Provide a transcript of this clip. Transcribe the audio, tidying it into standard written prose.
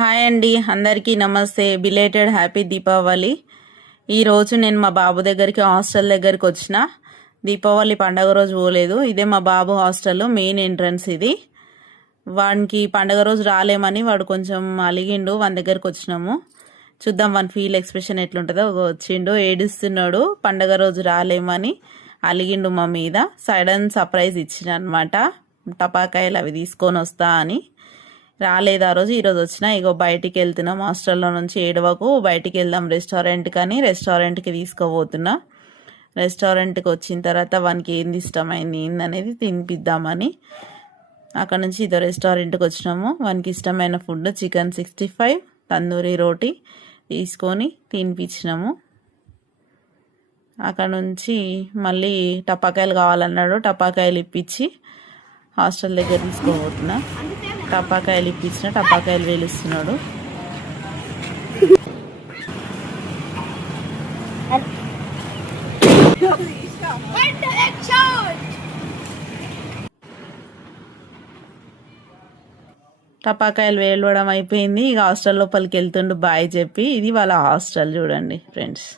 Hi అండి, అందరికీ నమస్తే. Belated happy Deepavali. ఈరోజు నేను మా బాబు దగ్గరికి హాస్టల్ దగ్గరికి వచ్చిన. దీపావళి పండగ రోజు పోలేదు. ఇదే మా బాబు హాస్టల్ మెయిన్ ఎంట్రన్స్ ఇది. వానికి పండగ రోజు రాలేమని వాడు కొంచెం అలిగిండు. వాని దగ్గరికి వచ్చినాము. చూద్దాం వాని ఫీల్ ఎక్స్ప్రెషన్ ఎట్లుంటుందో. వచ్చిండు, ఏడుస్తున్నాడు. పండగ రోజు రాలేమని అలిగిండు మా మీద. సడన్ సర్ప్రైజ్ ఇచ్చిన అనమాట. టపాకాయలు అవి తీసుకొని వస్తా అని. రాలేదు ఆ రోజు. ఈరోజు వచ్చిన. ఇగో బయటికి వెళ్తున్నాం హాస్టల్లో నుంచి. ఏడవకు, బయటికి వెళ్దాం రెస్టారెంట్ కానీ రెస్టారెంట్కి తీసుకోబోతున్నా. రెస్టారెంట్కి వచ్చిన తర్వాత వానికి ఏంది ఇష్టమైంది ఏందనేది తినిపిద్దామని అక్కడ నుంచి ఇదో రెస్టారెంట్కి వచ్చినాము. వానికి ఇష్టమైన ఫుడ్ చికెన్ 65 తందూరి రోటీ తీసుకొని తినిపించినాము. అక్కడ నుంచి మళ్ళీ టపాకాయలు కావాలన్నాడు. టపాకాయలు ఇప్పించి హాస్టల్ దగ్గర తీసుకోబోతున్నా. టపాకాయలు ఇప్పించిన, టపాకాయలు వేలుస్తున్నాడు. టపాకాయలు వేలవడం అయిపోయింది. ఇక హాస్టల్ లోపలికి వెళ్తుండు బాయ్ చెప్పి. ఇది వాళ్ళ హాస్టల్ చూడండి ఫ్రెండ్స్.